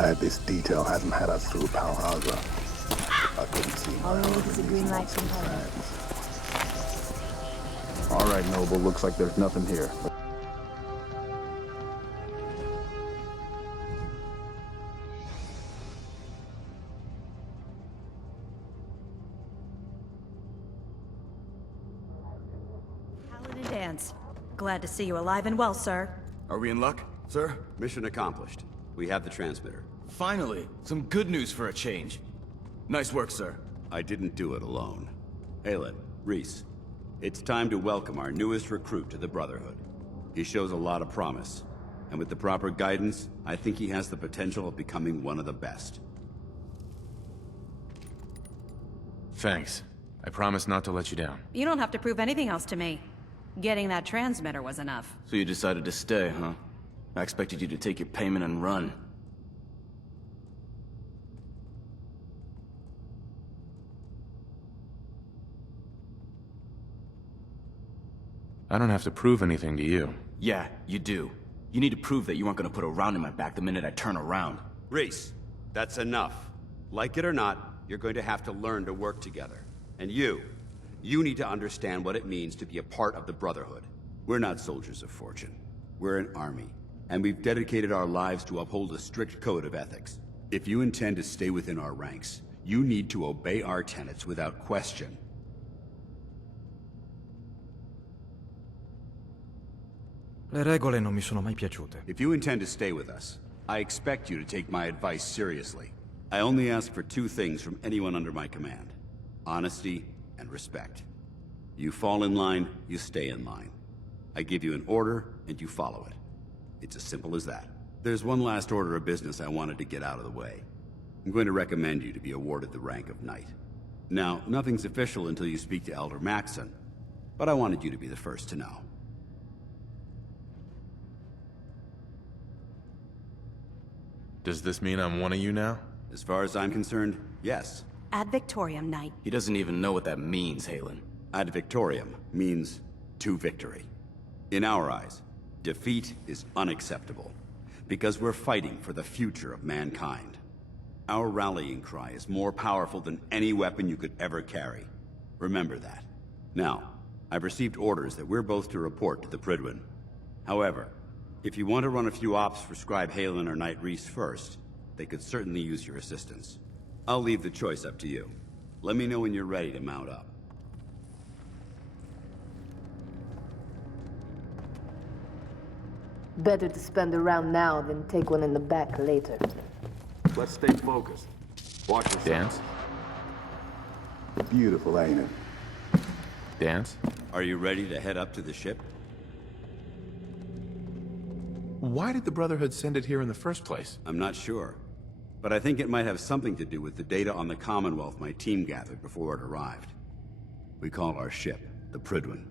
glad this detail hasn't had us through Palhauser. I couldn't see my All we own need is a green light from home. All right, Noble. Looks like there's nothing here. Paladin Danse. Glad to see you alive and well, sir. Are we in luck, sir? Mission accomplished. We have the transmitter. Finally, some good news for a change. Nice work, sir. I didn't do it alone. Aelin, Rhys, it's time to welcome our newest recruit to the Brotherhood. He shows a lot of promise, and with the proper guidance, I think he has the potential of becoming one of the best. Thanks. I promise not to let you down. You don't have to prove anything else to me. Getting that transmitter was enough. So you decided to stay, huh? I expected you to take your payment and run. I don't have to prove anything to you. Yeah, you do. You need to prove that you aren't gonna put a round in my back the minute I turn around. Rhys, that's enough. Like it or not, you're going to have to learn to work together. And you need to understand what it means to be a part of the Brotherhood. We're not soldiers of fortune. We're an army, and we've dedicated our lives to uphold a strict code of ethics. If you intend to stay within our ranks, you need to obey our tenets without question. Le regole non mi sono mai piaciute. If you intend to stay with us, I expect you to take my advice seriously. I only ask for two things from anyone under my command: honesty and respect. You fall in line, you stay in line. I give you an order, and you follow it. It's as simple as that. There's one last order of business I wanted to get out of the way. I'm going to recommend you to be awarded the rank of Knight. Now, nothing's official until you speak to Elder Maxson, but I wanted you to be the first to know. Does this mean I'm one of you now? As far as I'm concerned, yes. Ad Victoriam, Knight. He doesn't even know what that means, Halen. Ad Victoriam means to victory. In our eyes, defeat is unacceptable, because we're fighting for the future of mankind. Our rallying cry is more powerful than any weapon you could ever carry. Remember that. Now, I've received orders that we're both to report to the Prydwen. However, if you want to run a few ops for Scribe Halen or Knight Rhys first, they could certainly use your assistance. I'll leave the choice up to you. Let me know when you're ready to mount up. Better to spend a round now than take one in the back later. Let's stay focused. Watch yourself. Danse? Beautiful, ain't it? Danse? Are you ready to head up to the ship? Why did the Brotherhood send it here in the first place? I'm not sure, but I think it might have something to do with the data on the Commonwealth my team gathered before it arrived. We call our ship the Prydwen.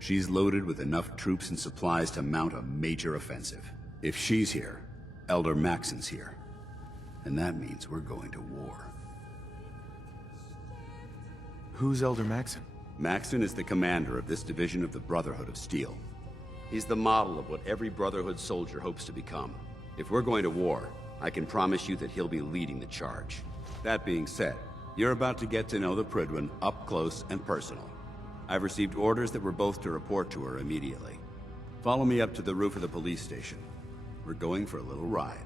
She's loaded with enough troops and supplies to mount a major offensive. If she's here, Elder Maxson's here. And that means we're going to war. Who's Elder Maxson? Maxson is the commander of this division of the Brotherhood of Steel. He's the model of what every Brotherhood soldier hopes to become. If we're going to war, I can promise you that he'll be leading the charge. That being said, you're about to get to know the Prydwen up close and personal. I've received orders that we're both to report to her immediately. Follow me up to the roof of the police station. We're going for a little ride.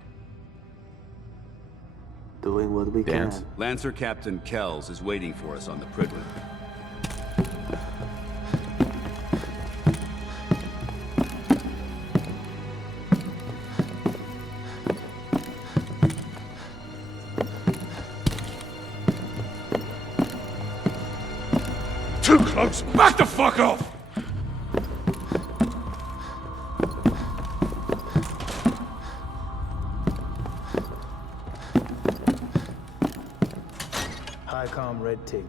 Doing what we Danse? can. Lancer Captain Kells is waiting for us on the Prydwen. Too close! Back the fuck off! High-com red tape.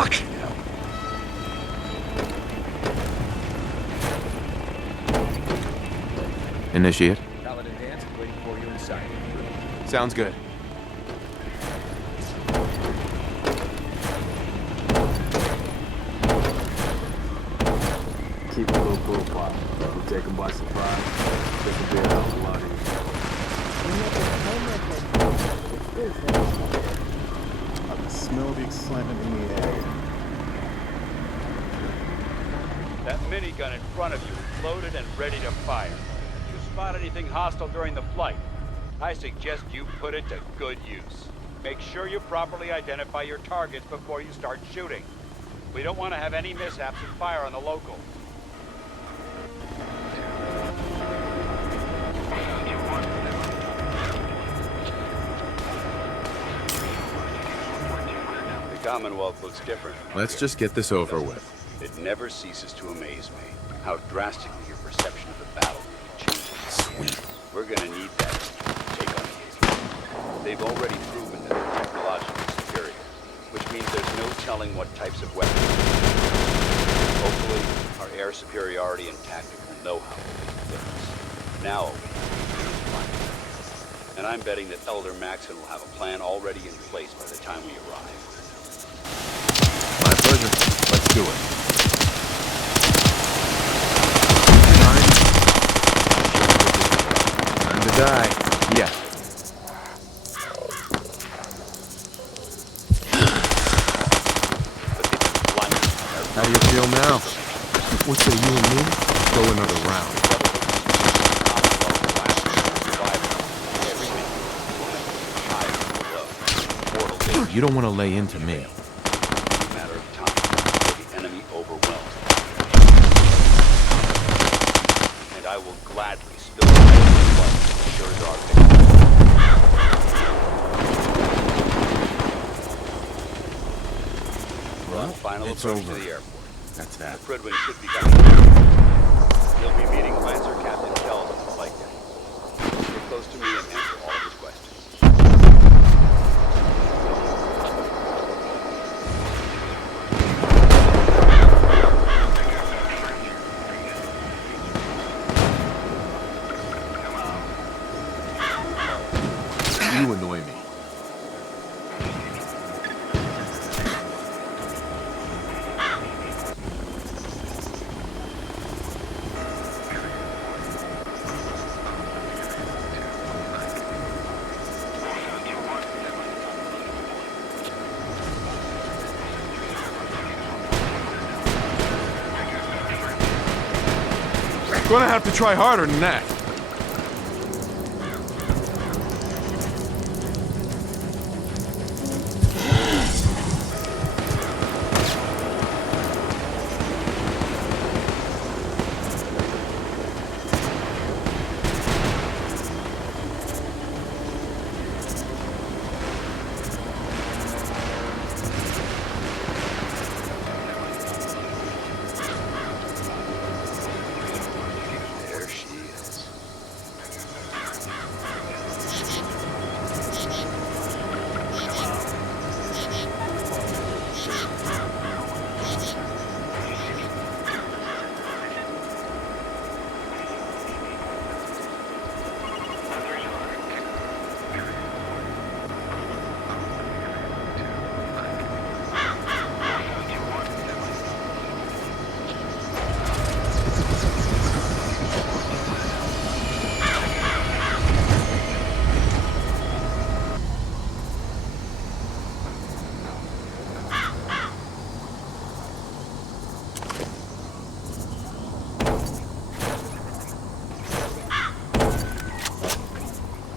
Fuck! Initiate. Paladin Danse is waiting for you inside. Sounds good. Keep a low profile. We'll take them by surprise. This will be a hell of a lot easier. I can smell the excitement in the air. That minigun in front of you is loaded and ready to fire. If you spot anything hostile during the flight, I suggest you put it to good use. Make sure you properly identify your targets before you start shooting. We don't want to have any mishaps and fire on the local. The Commonwealth looks different. Let's just get this over with. It never ceases to amaze me how drastically your perception of the battle changes. Sweet. We're gonna need that to take on the Aces. They've already proven that they're technologically superior, which means there's no telling what types of weapons. Hopefully, our air superiority and tactical know-how will make a difference. Now, and I'm betting that Elder Maxson will have a plan already in place by the time we arrive. My pleasure. Let's do it. Time to die. Yeah. How do you feel now? What say you and me? Go another round. You don't want to lay into me. Matter of time before the enemy overwhelms. And I will gladly spill my blood to ensure our victory. Final it's approach over. to the airport. That's that. Prydwen should be coming. He'll be meeting Lancer Captain Kells on the flight deck. Stay close to me and answer all of his questions. You annoy me. Gonna have to try harder than that. There she is.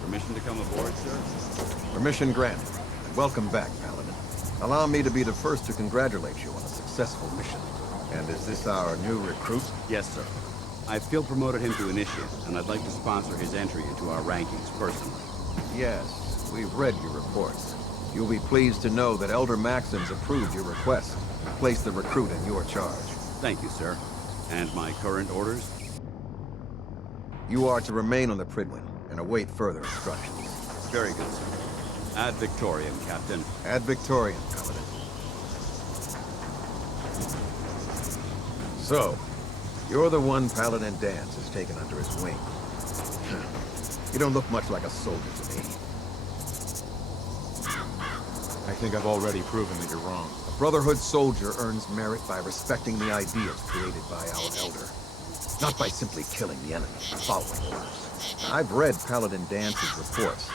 Permission to come aboard, sir? Permission granted. Welcome back, Paladin. Allow me to be the first to congratulate you on a successful mission. And is this our new recruit? Yes, sir. I field promoted him to Initiate, and I'd like to sponsor his entry into our rankings personally. Yes, we've read your reports. You'll be pleased to know that Elder Maxson's approved your request to place the recruit in your charge. Thank you, sir. And my current orders? You are to remain on the Prydwen and await further instructions. Very good, sir. Ad Victoriam, Captain. Ad Victoriam, Paladin. So, you're the one Paladin Danse has taken under his wing. You don't look much like a soldier to me. I think I've already proven that you're wrong. A Brotherhood soldier earns merit by respecting the ideas created by our Elder, not by simply killing the enemy and following orders. I've read Paladin Dance's reports.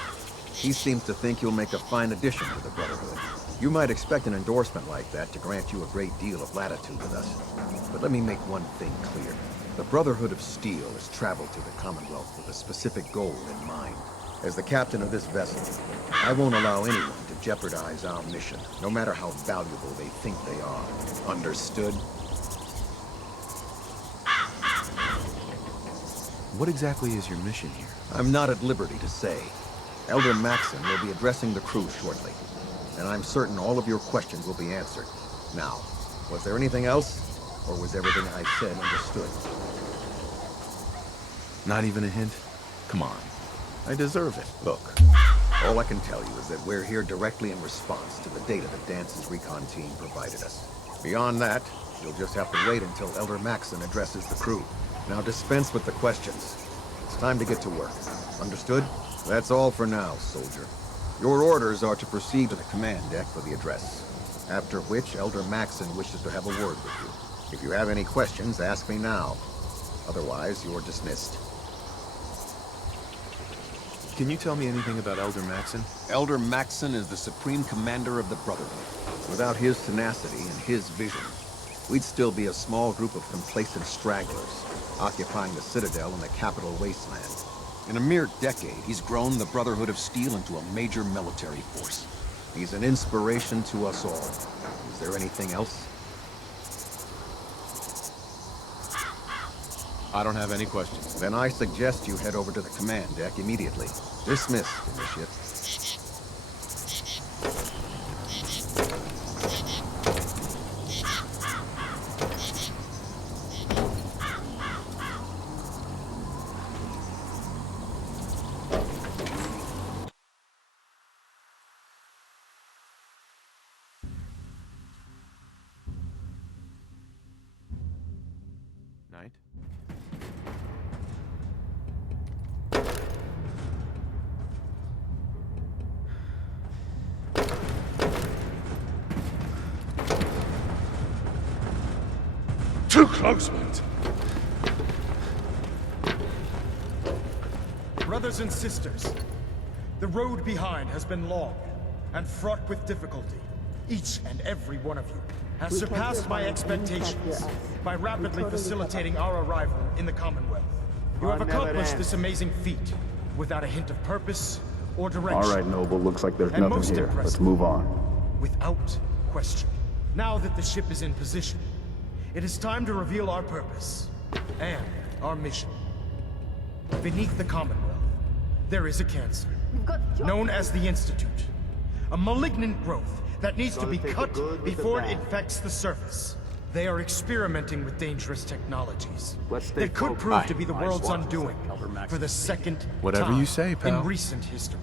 He seems to think you'll make a fine addition to the Brotherhood. You might expect an endorsement like that to grant you a great deal of latitude with us. But let me make one thing clear. The Brotherhood of Steel has traveled to the Commonwealth with a specific goal in mind. As the captain of this vessel, I won't allow anyone to jeopardize our mission, no matter how valuable they think they are. Understood? What exactly is your mission here? I'm not at liberty to say. Elder Maxson will be addressing the crew shortly, and I'm certain all of your questions will be answered. Now, was there anything else, or was everything I said understood? Not even a hint? Come on. I deserve it. Look, all I can tell you is that we're here directly in response to the data that Dance's recon team provided us. Beyond that, you'll just have to wait until Elder Maxson addresses the crew. Now dispense with the questions. It's time to get to work. Understood? That's all for now, soldier. Your orders are to proceed to the command deck for the address. After which, Elder Maxson wishes to have a word with you. If you have any questions, ask me now. Otherwise, you're dismissed. Can you tell me anything about Elder Maxson? Elder Maxson is the Supreme Commander of the Brotherhood. Without his tenacity and his vision, we'd still be a small group of complacent stragglers, occupying the Citadel in the capital wasteland. In a mere decade, he's grown the Brotherhood of Steel into a major military force. He's an inspiration to us all. Is there anything else? I don't have any questions. Then I suggest you head over to the command deck immediately. Dismissed, Initiate. Knight? Too close, mate. Brothers and sisters, the road behind has been long and fraught with difficulty. Each and every one of you has surpassed my expectations by rapidly facilitating our arrival in the Commonwealth. You have accomplished this amazing feat without a hint of purpose or direction. All right, Noble, looks like there's And nothing most here. impressive, Let's move on. Without question. Now that the ship is in position, it is time to reveal our purpose and our mission. Beneath the Commonwealth, there is a cancer, known as the Institute. A malignant growth that needs to be cut before it infects the surface. They are experimenting with dangerous technologies that could prove to be the world's undoing for the second Whatever time you say, pal. in recent history.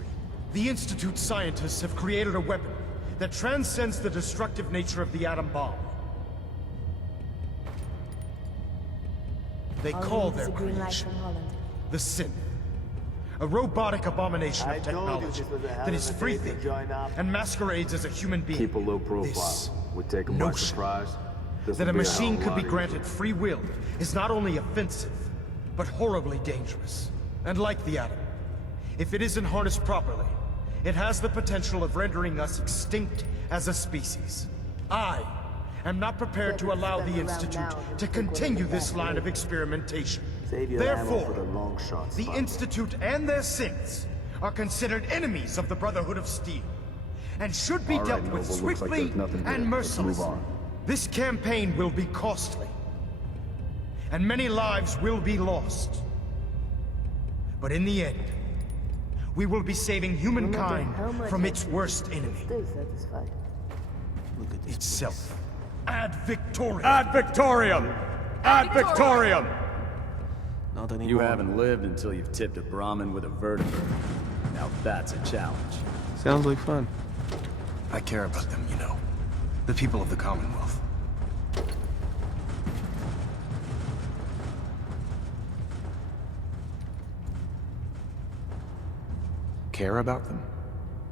The Institute scientists have created a weapon that transcends the destructive nature of the atom bomb. They call their creation the Synth. A robotic abomination of technology that is free-thinking and masquerades as a human being. Keep a low profile. This We'll take them by notion surprise. This that will a be hell machine of a could be lot granted easier. free will is not only offensive, but horribly dangerous. And like the atom, if it isn't harnessed properly, it has the potential of rendering us extinct as a species. I am not prepared to allow the Institute to continue this line of experimentation. Therefore, the Institute and their synths are considered enemies of the Brotherhood of Steel, and should be All right, dealt with Noble, looks like swiftly there's nothing here. and Let's move mercilessly. on. This campaign will be costly, and many lives will be lost. But in the end, we will be saving humankind from its worst enemy. Still satisfied. Itself. Ad Victoriam! Ad Victoriam! Ad Victoriam! You haven't lived until you've tipped a Brahmin with a vertebrae. Now that's a challenge. Sounds like fun. I care about them, you know. The people of the Commonwealth. care about them?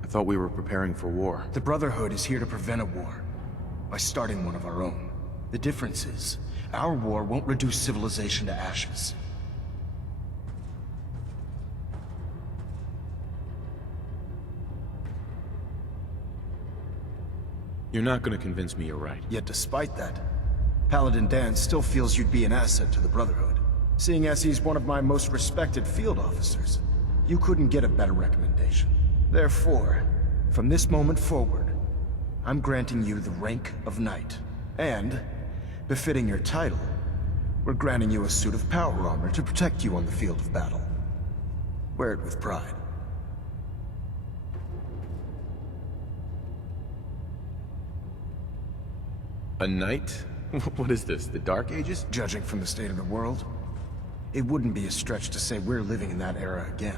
I thought we were preparing for war. The Brotherhood is here to prevent a war by starting one of our own. The difference is, our war won't reduce civilization to ashes. You're not gonna convince me you're right. Yet despite that, Paladin Dan still feels you'd be an asset to the Brotherhood. Seeing as he's one of my most respected field officers, you couldn't get a better recommendation. Therefore, from this moment forward, I'm granting you the rank of Knight. And, befitting your title, we're granting you a suit of power armor to protect you on the field of battle. Wear it with pride. A knight? What is this, the Dark Ages? Judging from the state of the world, it wouldn't be a stretch to say we're living in that era again.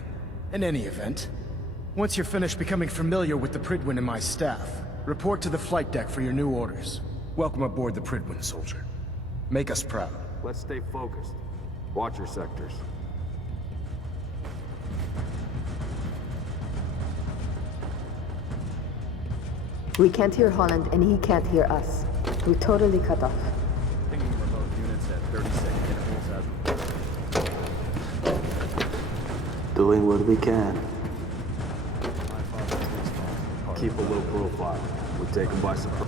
In any event, once you're finished becoming familiar with the Prydwen and my staff, report to the flight deck for your new orders. Welcome aboard the Prydwen, soldier. Make us proud. Let's stay focused. Watch your sectors. We can't hear Holland and he can't hear us. We totally cut off. Pinging remote units at 30-second intervals as Doing what we can. Keep a low profile. We'll take them by surprise.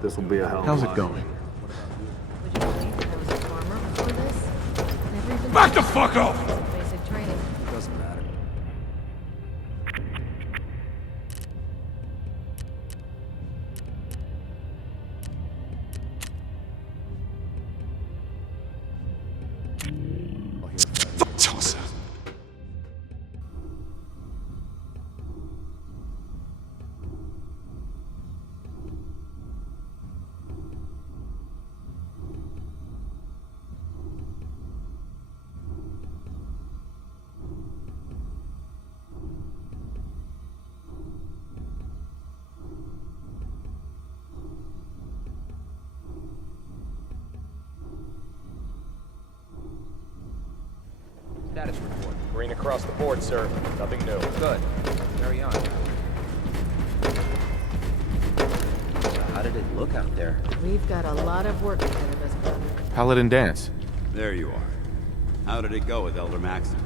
This will be a hell of a How's lot. it going? Would you believe that I was a farmer before this? Never even Back the fuck up! basic training. it doesn't matter. Tosser. Status report. Green across the board, sir. Nothing new. Good. Carry on. How did it look out there? We've got a lot of work ahead of us, brother. Paladin Dance. There you are. How did it go with Elder Maxon?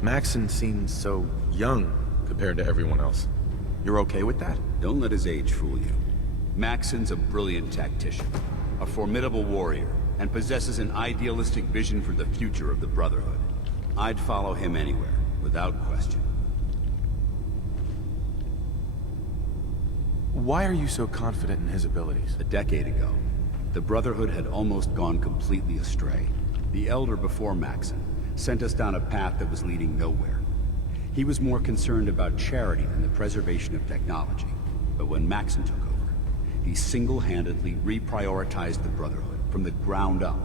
Maxon seems so young compared to everyone else. You're okay with that? Don't let his age fool you. Maxon's a brilliant tactician, a formidable warrior, and possesses an idealistic vision for the future of the Brotherhood. I'd follow him anywhere, without question. Why are you so confident in his abilities? A decade ago, the Brotherhood had almost gone completely astray. The Elder before Maxon sent us down a path that was leading nowhere. He was more concerned about charity than the preservation of technology. But when Maxon took over, he single-handedly reprioritized the Brotherhood from the ground up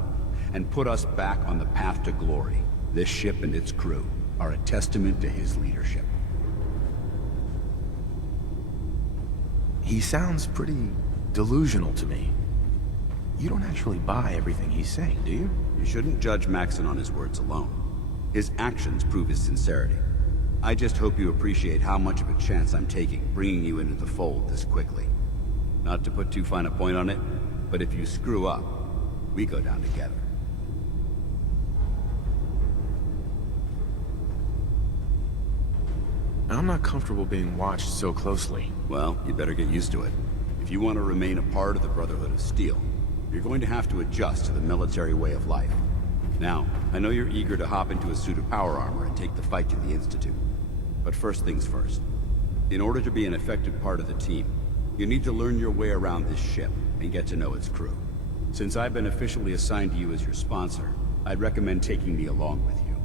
and put us back on the path to glory. This ship and its crew are a testament to his leadership. He sounds pretty delusional to me. You don't actually buy everything he's saying, do you? You shouldn't judge Maxon on his words alone. His actions prove his sincerity. I just hope you appreciate how much of a chance I'm taking bringing you into the fold this quickly. Not to put too fine a point on it, but if you screw up, we go down together. I'm not comfortable being watched so closely. Well, you better get used to it. If you want to remain a part of the Brotherhood of Steel, you're going to have to adjust to the military way of life. Now, I know you're eager to hop into a suit of power armor and take the fight to the Institute. But first things first. In order to be an effective part of the team, you need to learn your way around this ship and get to know its crew. Since I've been officially assigned to you as your sponsor, I'd recommend taking me along with you.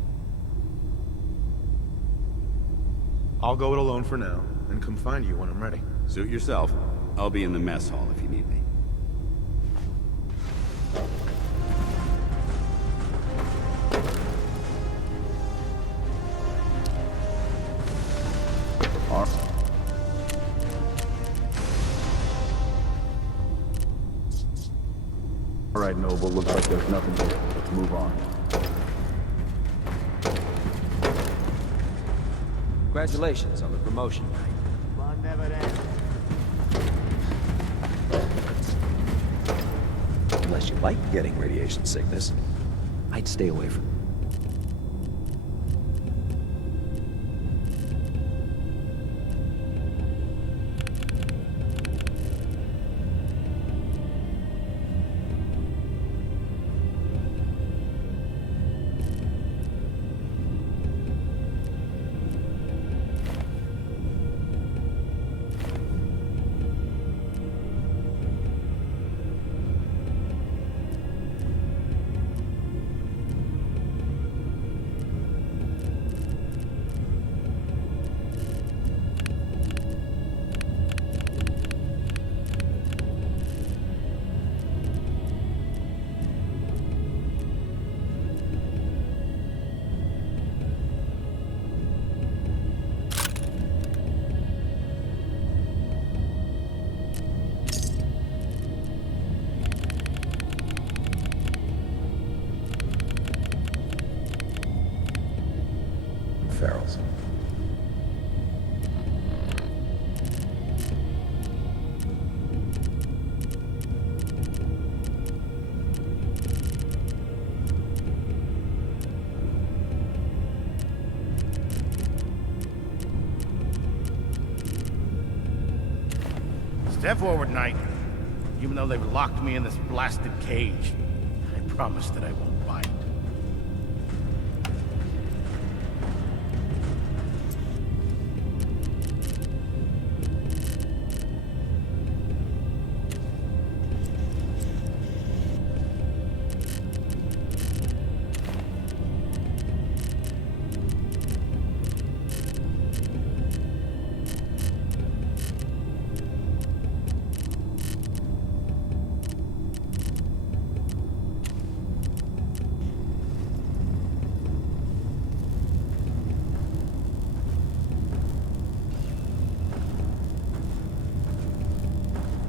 I'll go it alone for now, and come find you when I'm ready. Suit yourself. I'll be in the mess hall if you need me. All right, Noble, looks like there's nothing here. Let's move on. Congratulations on the promotion, Knight. Unless you like getting radiation sickness, I'd stay away from it. Ferals. Step forward, Knight. Even though they've locked me in this blasted cage, I promise that I won't bite.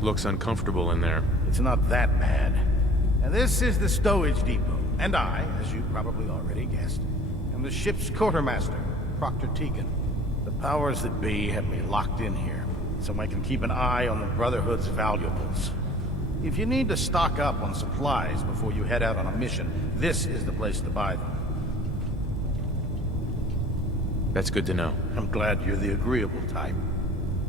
Looks uncomfortable in there. It's not that bad. Now, this is the stowage depot, and I, as you probably already guessed, am the ship's quartermaster, Proctor Tegan. The powers that be have me locked in here, so I can keep an eye on the Brotherhood's valuables. If you need to stock up on supplies before you head out on a mission, this is the place to buy them. That's good to know. I'm glad you're the agreeable type.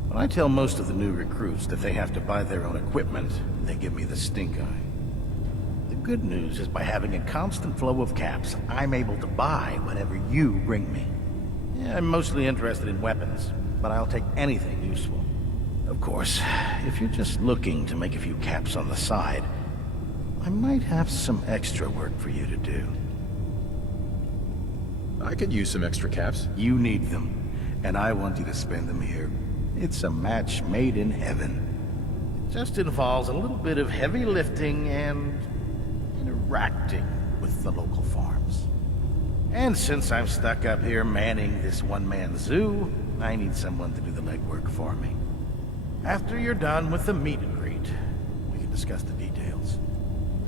When I tell most of the new recruits that they have to buy their own equipment, they give me the stink eye. The good news is by having a constant flow of caps, I'm able to buy whatever you bring me. Yeah, I'm mostly interested in weapons, but I'll take anything useful. Of course, if you're just looking to make a few caps on the side, I might have some extra work for you to do. I could use some extra caps. You need them, and I want you to spend them here. It's a match made in heaven. It just involves a little bit of heavy lifting and interacting with the local farms. And since I'm stuck up here manning this one-man zoo, I need someone to do the legwork for me. After you're done with the meet and greet, we can discuss the details.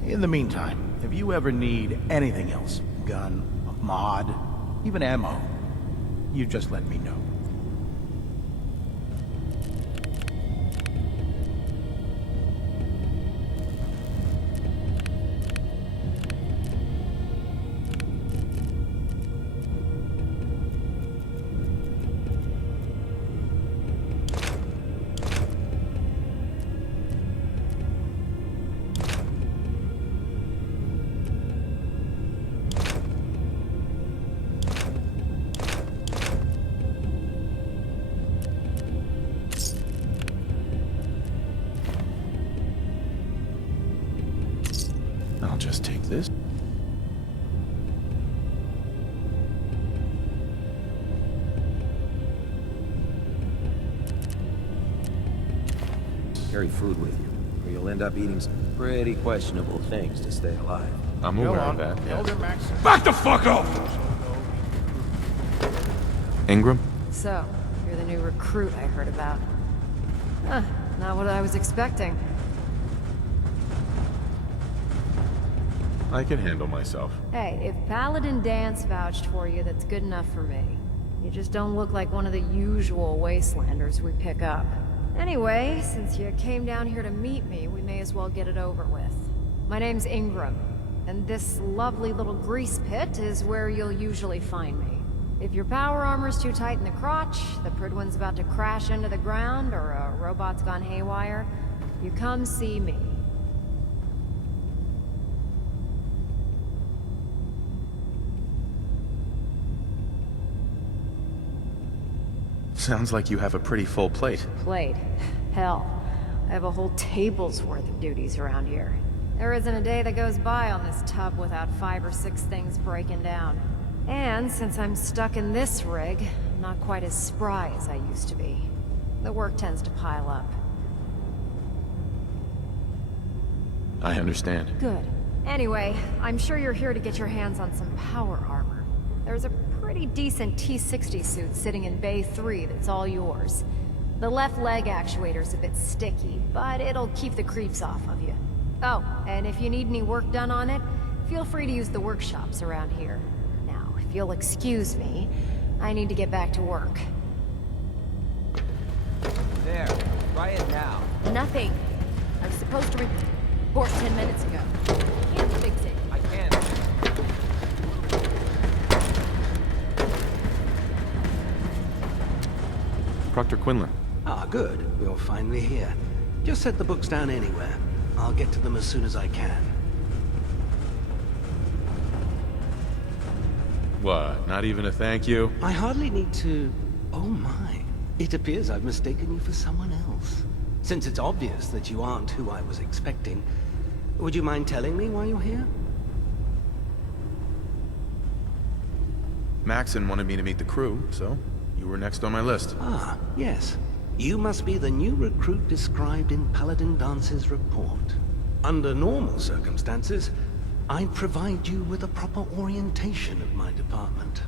In the meantime, if you ever need anything else, gun, a mod, even ammo, you just let me know. I'll just take this. Carry food with you, or you'll end up eating some pretty questionable things to stay alive. I'm aware of that. Elder Max. Back the fuck off! Ingram? So, you're the new recruit I heard about. Huh, not what I was expecting. I can handle myself. Hey, if Paladin Dance vouched for you, that's good enough for me. You just don't look like one of the usual wastelanders we pick up. Anyway, since you came down here to meet me, we may as well get it over with. My name's Ingram, and this lovely little grease pit is where you'll usually find me. If your power armor's too tight in the crotch, the Prydwen's about to crash into the ground, or a robot's gone haywire, you come see me. Sounds like you have a pretty full plate. Plate? Hell, I have a whole table's worth of duties around here. There isn't a day that goes by on this tub without 5 or 6 things breaking down. And since I'm stuck in this rig, I'm not quite as spry as I used to be. The work tends to pile up. I understand. Good. Anyway, I'm sure you're here to get your hands on some power armor. There's a pretty decent T-60 suit sitting in Bay 3 that's all yours. The left leg actuator's a bit sticky, but it'll keep the creeps off of you. Oh, and if you need any work done on it, feel free to use the workshops around here. Now, if you'll excuse me, I need to get back to work. There, try it now. Nothing. I was supposed to report 10 minutes ago. Can't fix it. I can't. Proctor Quinlan. Ah, good. You're finally here. Just set the books down anywhere. I'll get to them as soon as I can. What, not even a thank you? I hardly need to... Oh my. It appears I've mistaken you for someone else. Since it's obvious that you aren't who I was expecting, would you mind telling me why you're here? Maxon wanted me to meet the crew, so you were next on my list. Ah, yes. You must be the new recruit described in Paladin Dance's report. Under normal circumstances, I'd provide you with a proper orientation of my department.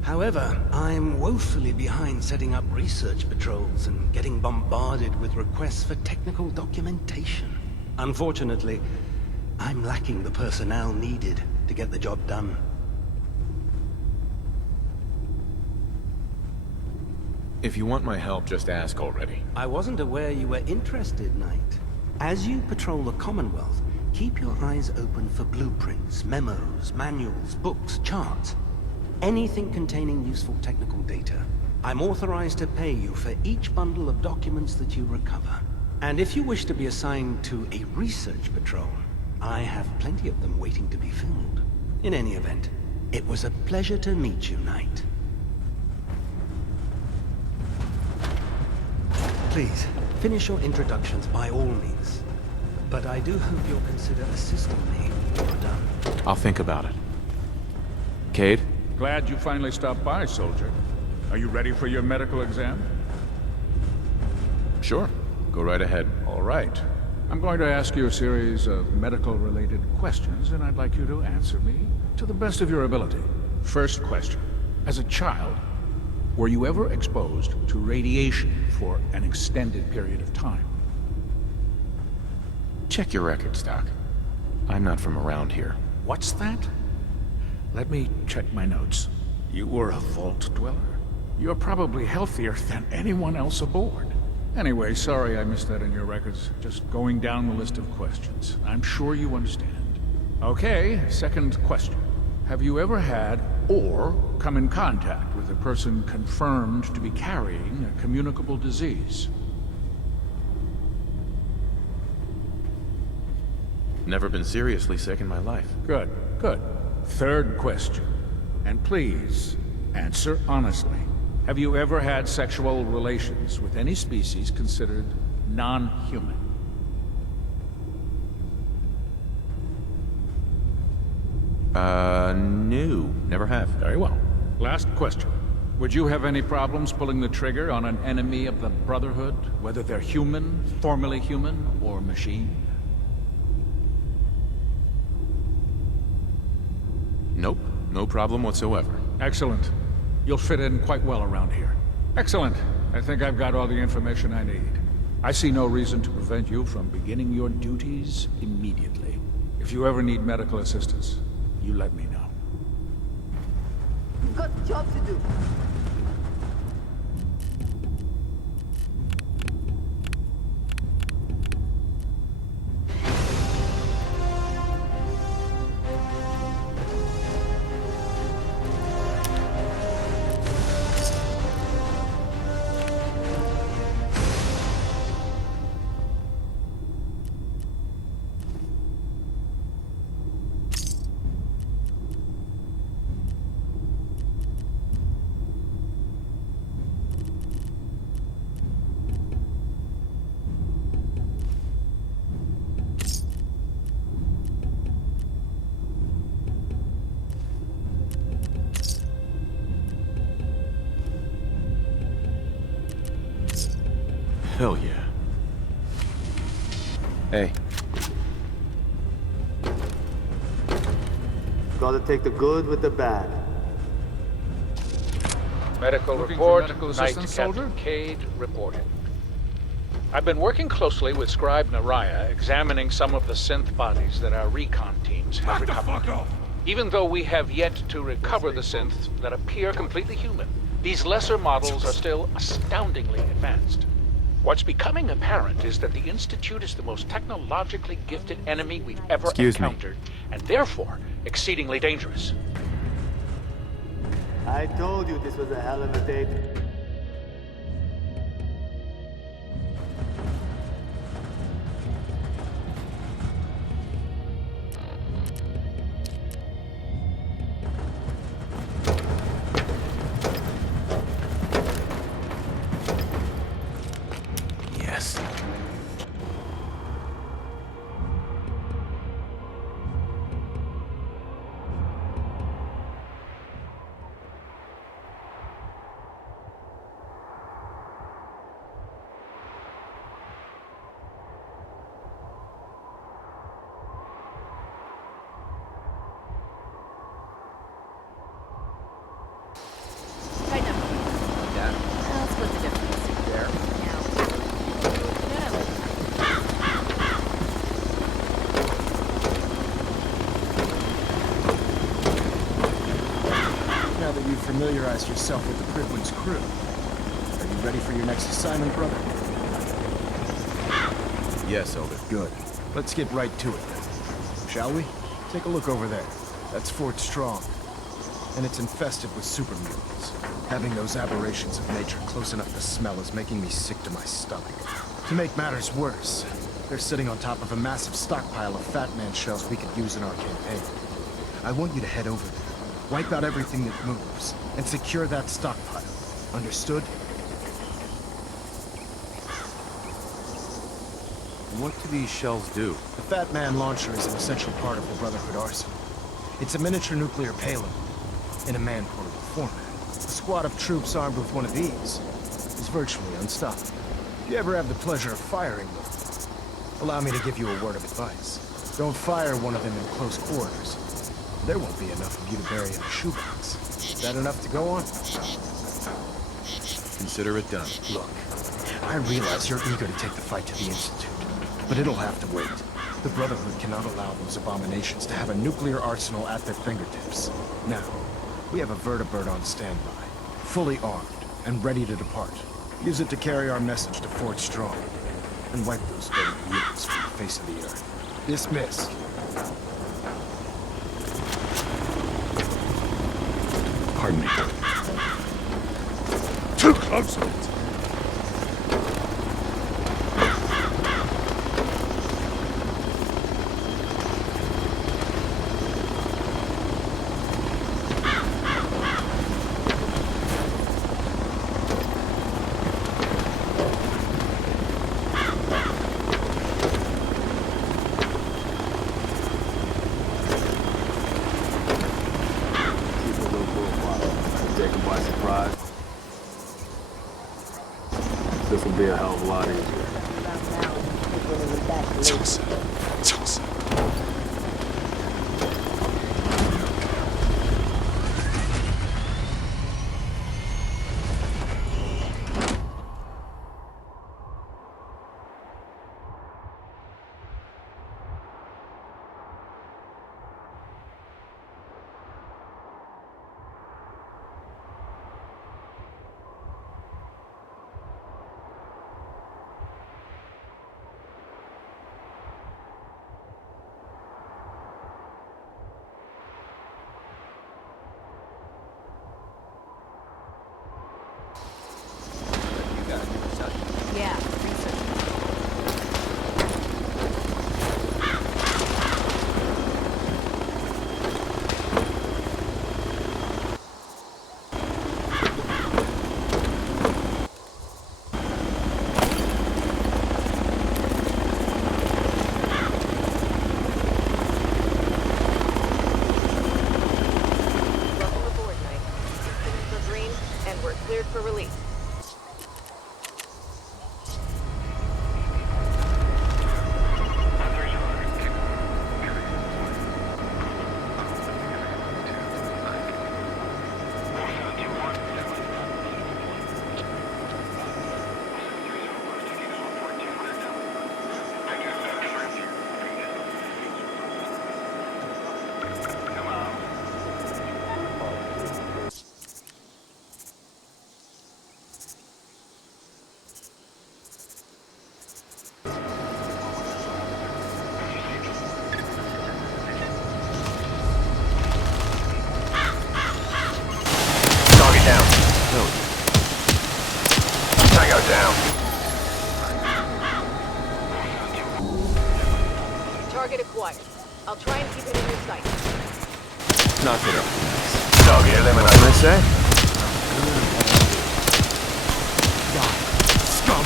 However, I'm woefully behind setting up research patrols and getting bombarded with requests for technical documentation. Unfortunately, I'm lacking the personnel needed to get the job done. If you want my help, just ask already. I wasn't aware you were interested, Knight. As you patrol the Commonwealth, keep your eyes open for blueprints, memos, manuals, books, charts. Anything containing useful technical data. I'm authorized to pay you for each bundle of documents that you recover. And if you wish to be assigned to a research patrol, I have plenty of them waiting to be filled. In any event, it was a pleasure to meet you, Knight. Please, finish your introductions by all means. But I do hope you'll consider assisting me when you're done. I'll think about it. Cade? Glad you finally stopped by, soldier. Are you ready for your medical exam? Sure. Go right ahead. All right. I'm going to ask you a series of medical-related questions, and I'd like you to answer me to the best of your ability. First question. As a child, were you ever exposed to radiation for an extended period of time? Check your records, Doc. I'm not from around here. What's that? Let me check my notes. You were a vault dweller? You're probably healthier than anyone else aboard. Anyway, sorry I missed that in your records. Just going down the list of questions. I'm sure you understand. Okay, second question. Have you ever had or come in contact with a person confirmed to be carrying a communicable disease? Never been seriously sick in my life. Good, good. Third question. And please, answer honestly. Have you ever had sexual relations with any species considered non-human? No. Never have. Very well. Last question. Would you have any problems pulling the trigger on an enemy of the Brotherhood, whether they're human, formerly human, or machine? Nope. No problem whatsoever. Excellent. You'll fit in quite well around here. Excellent. I think I've got all the information I need. I see no reason to prevent you from beginning your duties immediately. If you ever need medical assistance, you let me know. We've got a job to do. Hell yeah. Hey. Gotta take the good with the bad. Medical Looking report, for medical Knight assistance, soldier? Captain Cade reporting. I've been working closely with Scribe Naraya, examining some of the synth bodies that our recon teams have recovered. Even though we have yet to recover the synths that appear completely human, these lesser models are still astoundingly advanced. What's becoming apparent is that the Institute is the most technologically gifted enemy we've ever encountered, and therefore exceedingly dangerous. I told you this was a hell of a date. Yes. Right now. Yeah. I'll split the difference. There. Now that you've familiarized yourself with the Prydwen's crew, are you ready for your next assignment, brother? Yes, Elder. Good. Let's get right to it then. Shall we? Take a look over there. That's Fort Strong. And it's infested with super mutants. Having those aberrations of nature close enough to smell is making me sick to my stomach. To make matters worse, they're sitting on top of a massive stockpile of Fat Man shells we could use in our campaign. I want you to head over there, wipe out everything that moves, and secure that stockpile. Understood? What do these shells do? The Fat Man launcher is an essential part of the Brotherhood arsenal. It's a miniature nuclear payload, in a man-portable format. A squad of troops armed with one of these is virtually unstoppable. If you ever have the pleasure of firing them, allow me to give you a word of advice. Don't fire one of them in close quarters. There won't be enough of you to bury in a shoebox. Is that enough to go on? Consider it done. Look, I realize you're eager to take the fight to the Institute, but it'll have to wait. The Brotherhood cannot allow those abominations to have a nuclear arsenal at their fingertips. Now, we have a vertibird on standby, fully armed and ready to depart. Use it to carry our message to Fort Strong, and wipe those dirty mutants from the face of the earth. Dismissed. Pardon me. Too close to it. Take them by surprise. This will be a hell of a lot easier. Tulsa. Tulsa. your sight. Knock it off. Target eliminated. What can I say? Scum!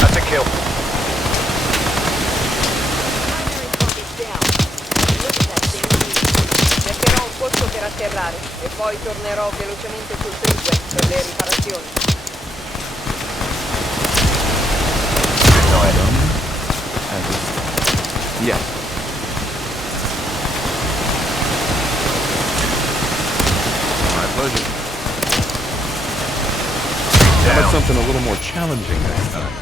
That's a kill. Cercherò un posto per atterrare e poi tornerò velocemente sul freeway per le riparazioni. Yes. My pleasure. How about something a little more challenging next time?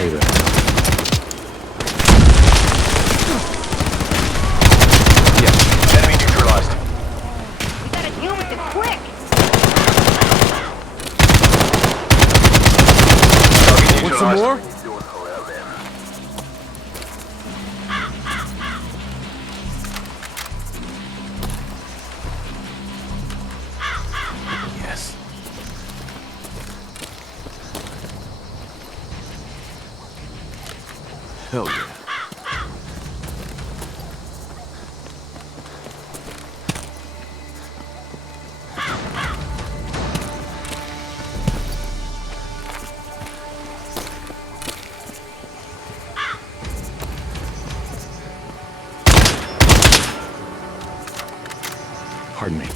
Hey there. Enemy neutralized. We gotta deal with this quick! Want some more? Yes. Hell yeah. Pardon me.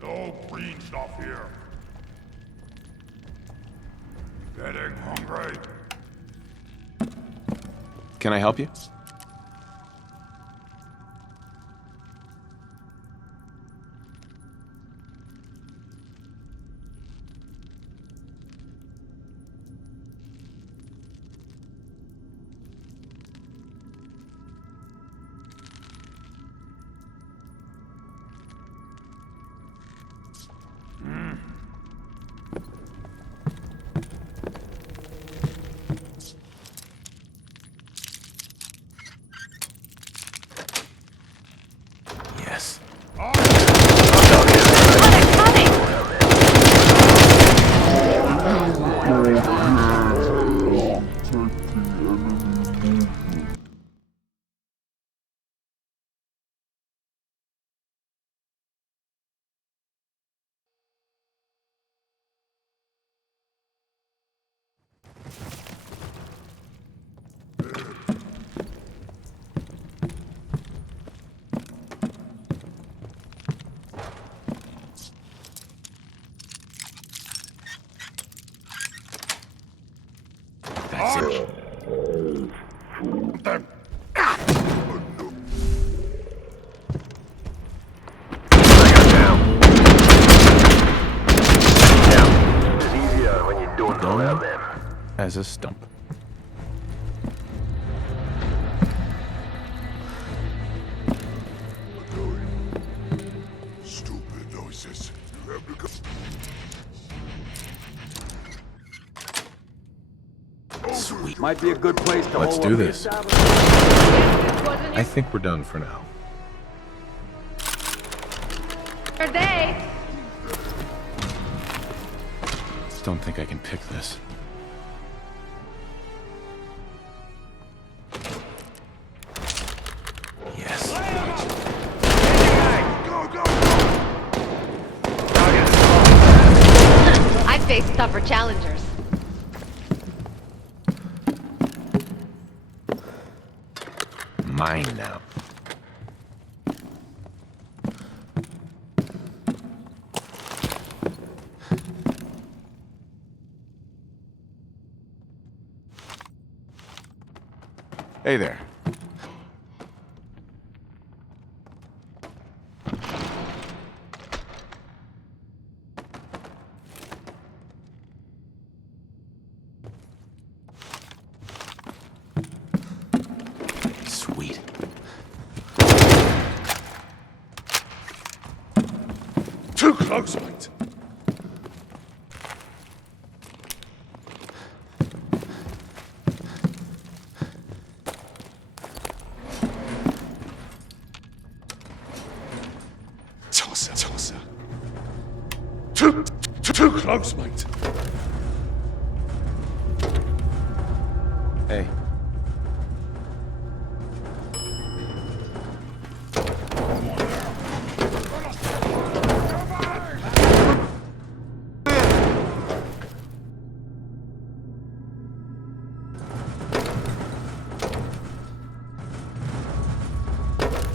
No green stuff here. Getting hungry. Can I help you? Yes. That's it. Dumb as a stump. Stupid noises. You have become... Sweet. Might be a good place to Let's hold do up the this. establishment. I think we're done for now. Are they? Don't think I can pick this. Yes. I face tougher challengers. Mine now. Hey there. Sweet. Too close, mate. Tosser. Too close, mate. Hey.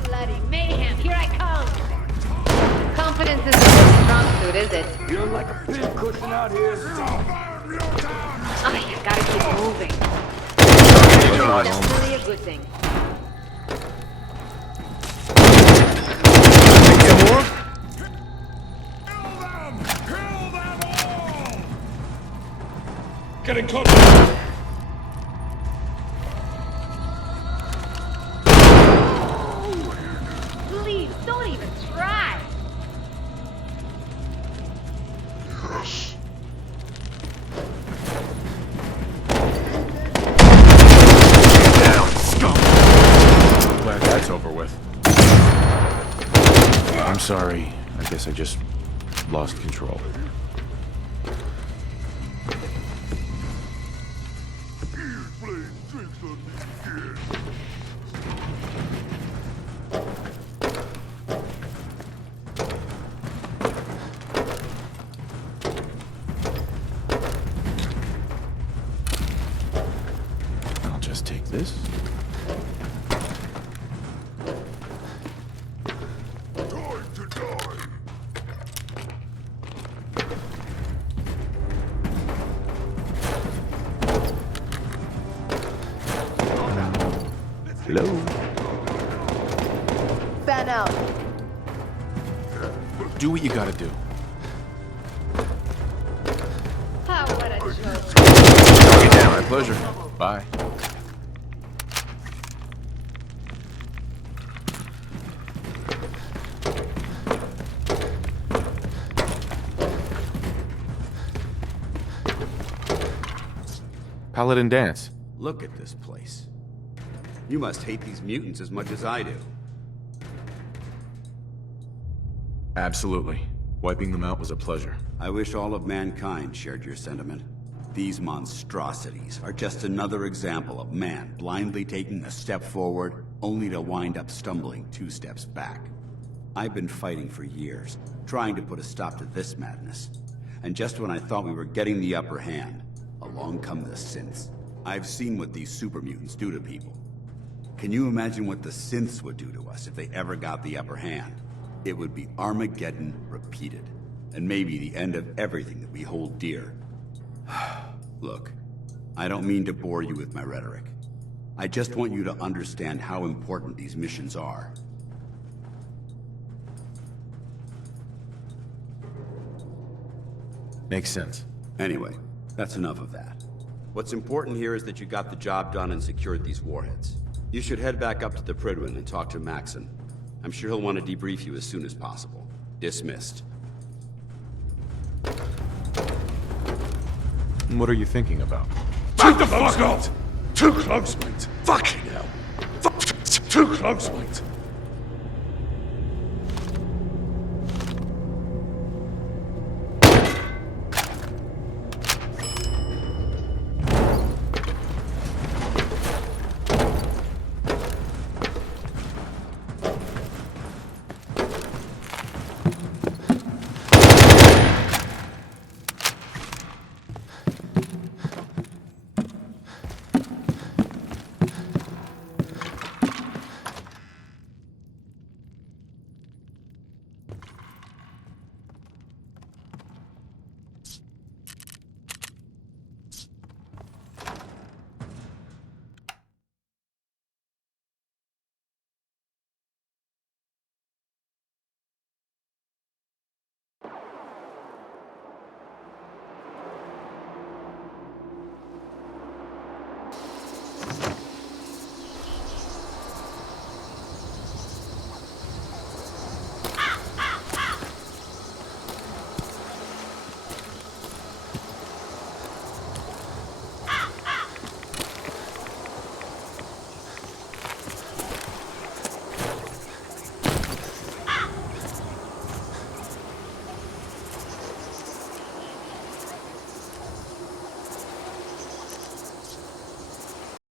Bloody mayhem, here I come! Confidence isn't your strong suit, is it? You look like a pin cushion out here. Oh, you gotta keep moving. That's really a good thing. Getting close. Please, don't even try! Glad that's over with. I'm sorry. I guess I just lost control. I'll just take this. Hello? Fan out. Do what you gotta do. Oh, what a joke. Knock it down. My pleasure. Bye. Paladin Dance. Look at this place. You must hate these mutants as much as I do. Absolutely. Wiping them out was a pleasure. I wish all of mankind shared your sentiment. These monstrosities are just another example of man blindly taking a step forward, only to wind up stumbling 2 steps back. I've been fighting for years, trying to put a stop to this madness. And just when I thought we were getting the upper hand, along come the synths. I've seen what these super mutants do to people. Can you imagine what the synths would do to us if they ever got the upper hand? It would be Armageddon repeated, and maybe the end of everything that we hold dear. Look, I don't mean to bore you with my rhetoric. I just want you to understand how important these missions are. Makes sense. Anyway, that's enough of that. What's important here is that you got the job done and secured these warheads. You should head back up to the Prydwen and talk to Maxon. I'm sure he'll want to debrief you as soon as possible. Dismissed. What are you thinking about? Take the fuck out! Too close, mate. Fucking hell. Too close, mate.